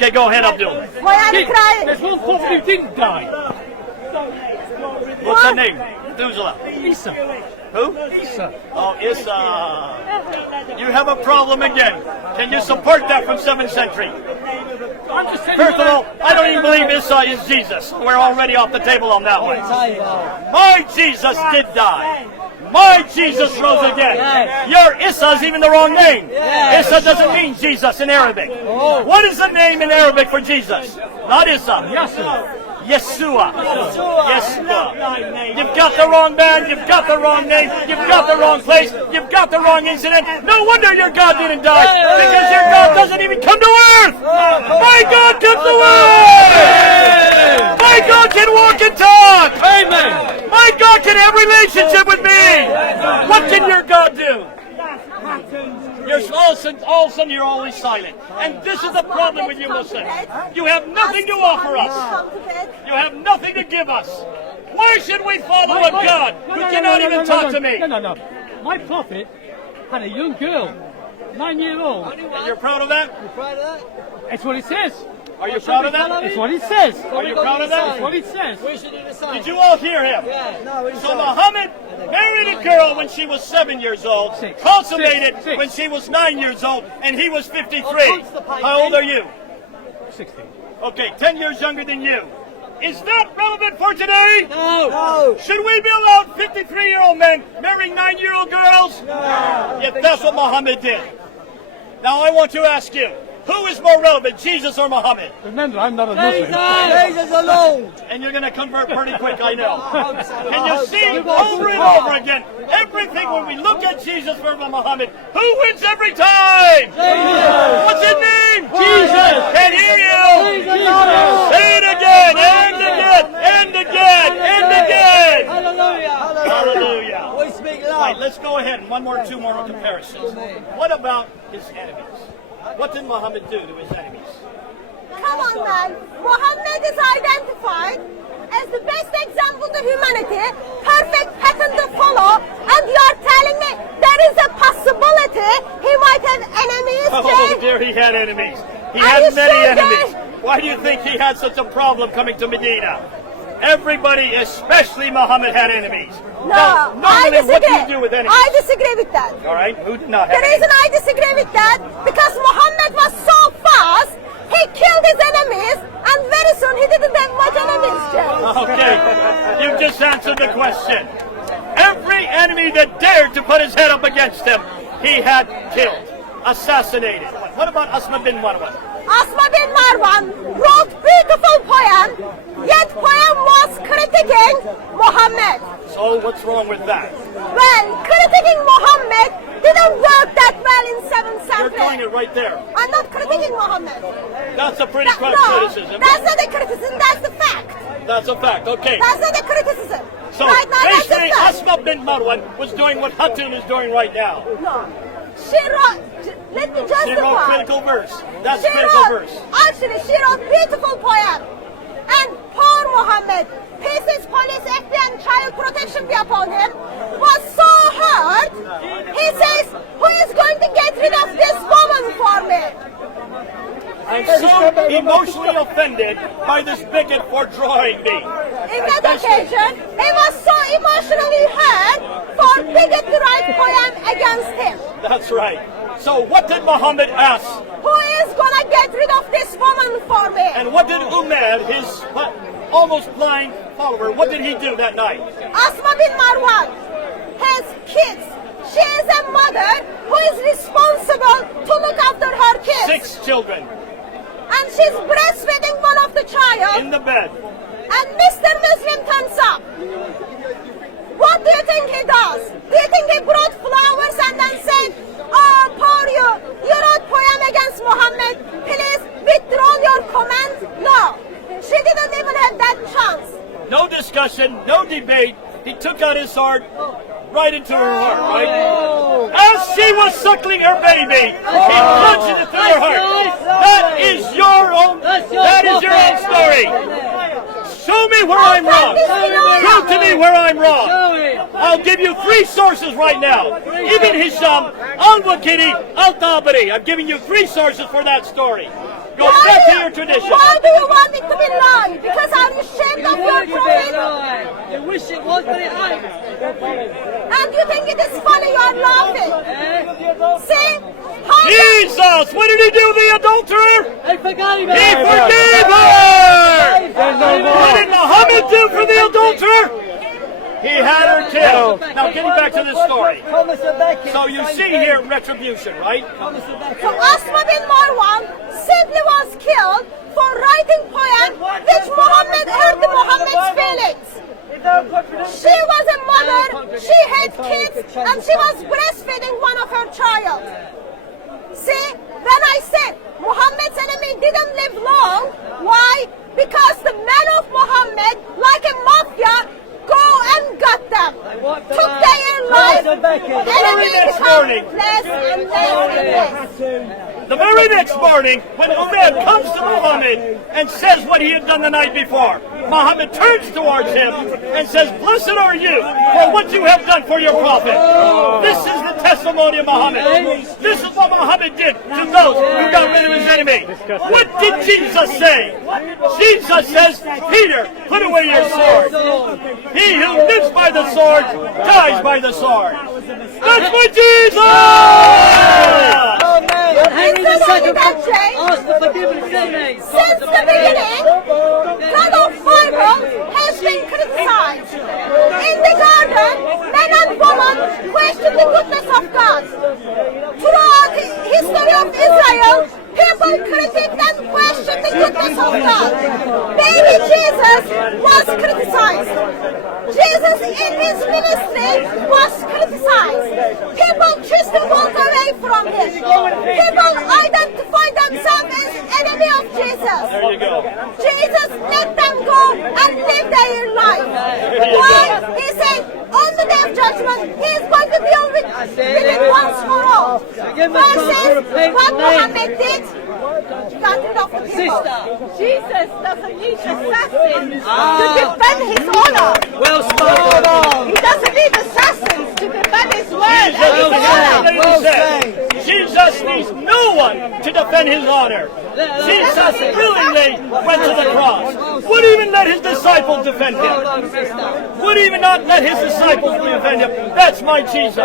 Okay, go ahead, Abdul. Why are you crying? There's one prophet who didn't die. What's her name? Methuselah. Isa. Who? Isa. Oh, Issa. You have a problem again. Can you support that from 7th century? I'm just saying. First of all, I don't even believe Issa is Jesus. We're already off the table on that one. My Jesus did die. My Jesus rose again. Your Issa is even the wrong name. Issa doesn't mean Jesus in Arabic. What is the name in Arabic for Jesus? Not Issa. Jesuah. Jesuah. You've got the wrong man, you've got the wrong name, you've got the wrong place, you've got the wrong incident. No wonder your God didn't die, because your God doesn't even come to earth. My God comes to earth. My God can walk and talk. Amen. My God can have a relationship with me. What can your God do? You're all of a sudden you're always silent. And this is the problem with you Muslims. You have nothing to offer us. You have nothing to give us. Why should we follow a God who cannot even talk to me? No. My prophet had a young girl, 9-year-old. And you're proud of that? It's what it says. Are you proud of that? It's what it says. Are you proud of that? It's what it says. Did you all hear him? So Muhammad married a girl when she was 7 years old, consummated when she was 9 years old, and he was 53. How old are you? 16. Okay, 10 years younger than you. Is that relevant for today? No. Should we be allowed 53-year-old men marrying 9-year-old girls? No. Yet that's what Muhammad did. Now I want to ask you, who is more relevant, Jesus or Muhammad? Remember, I'm not a Muslim. Jesus alone. And you're going to convert pretty quick, I know. And you see over and over again, everything when we look at Jesus versus Muhammad, who wins every time? Jesus. What's his name? Jesus. Can't hear you. Say it again, and again, and again, and again. Hallelujah. Hallelujah. We speak Right, love. let's go ahead. Two more comparisons. What about his enemies? What did Muhammad do to his enemies? Come on, man. Muhammad is identified as the best example to humanity, perfect pattern to follow, and you are telling me there is a possibility he might have enemies, Oh Jay? dear, he had enemies. He Are had you many sure, enemies. Jay? Why do you think he had such a problem coming to Medina? Everybody, especially Muhammad, had enemies. No, Now, I normally, disagree. what do you do with enemies? I disagree with that. All right, who did not The have reason enemies? I disagree with that, because Muhammad was so fast, he killed his enemies, and very soon he didn't have much enemies, Jay. Okay, you just answered the question. Every enemy that dared to put his head up against him, he had killed, assassinated. What about Asma bin Marwan? Asma bin Marwan wrote beautiful poem, yet poem was critiquing Muhammad. So what's wrong with that? Well, critiquing Muhammad didn't work that well in 7th You're doing century. it right there. I'm not critiquing Muhammad. That's a pretty crass No, criticism. that's not a criticism, that's the fact. That's a fact, okay. That's not a criticism. So right now, that's the basically, fact. Asma bin Marwan was doing what Hatun is doing right now. No. She wrote, let me justify. She wrote critical verse. That's She critical wrote, verse. actually, she wrote beautiful poem. And poor Muhammad, Peace, Police, FBI, and Child Protection be upon him, was so hurt. He says, who is going to get rid of this woman for me? I'm so emotionally offended by this bigot for drawing me. In that occasion, he was so emotionally hurt for bigot to write poem against him. That's right. So what did Muhammad ask? Who is gonna get rid of this woman for me? And what did Umar, his almost blind follower, what did he do that night? Asma bin Marwan has kids. She is a mother who is responsible to look after her kids. 6 children And she's breastfeeding one of the child. in the bed. And Mr. Muslim turns up. What do you think he does? Do you think he brought flowers and then said, oh, poor you, you wrote poem against Muhammad, please withdraw your comment? No, she didn't even have that chance. No discussion, no debate. He took out his sword right into her heart, right? As she was suckling her baby, he plunged it through her heart. That is your own story. Show me where I'm wrong. Prove to me where I'm wrong. I'll give you 3 sources right now. Ibn Hisham, Al-Waqidi, Al-Tabari. I'm giving you 3 sources for that story. Go back to your tradition. Why do you want it to be lie? Because are you ashamed of your prophet? You wish it was, but it ain't. And you think it is funny, you are laughing. See? Jesus, what did he do to the adulterer? He forgave her. He forgave her! What did Muhammad do for the adulterer? He had her killed. Now getting back to this story. So you see here retribution, right? So Asma bin Marwan simply was killed for writing poem which Muhammad hurt Muhammad's feelings. She was a mother, she had kids, and she was breastfeeding one of her child. See, when I said Muhammad's enemy didn't live long, why? Because the men of Muhammad, like a mafia, go and got them, took their life, enemy become less and less and less. The very next morning, when Umar comes to Muhammad and says what he had done the night before, Muhammad turns towards him and says, "Blessed are you for what you have done for your prophet." This is the testimony of Muhammad. This is what Muhammad did to those who got rid of his enemy. What did Jesus say? Jesus says, "Peter, put away your sword. He who lives by the sword dies by the sword." That's my Jesus! Ask for forgiveness, enemies. Since the beginning, God of Bible has been criticized. In the garden, men and women questioned the goodness of God. Throughout the history of Israel, people critiqued and questioned the goodness of God. Baby Jesus was criticized. Jesus in his ministry was criticized. People chose to walk away from him. People identify themselves as enemy of Jesus. There you go. Jesus let them go and live their life. Why? He said on the day of judgment, he is going to deal with it once for all. Versus what Muhammad did, got rid of the people. Jesus doesn't need assassins to defend his honor. Well spoken. He doesn't need assassins to defend his word Jesus, and his honor. well said. Jesus needs no one to defend his honor. Jesus willingly went to the cross. Would even let his disciples defend him. Would even not let his disciples defend him. That's my Jesus.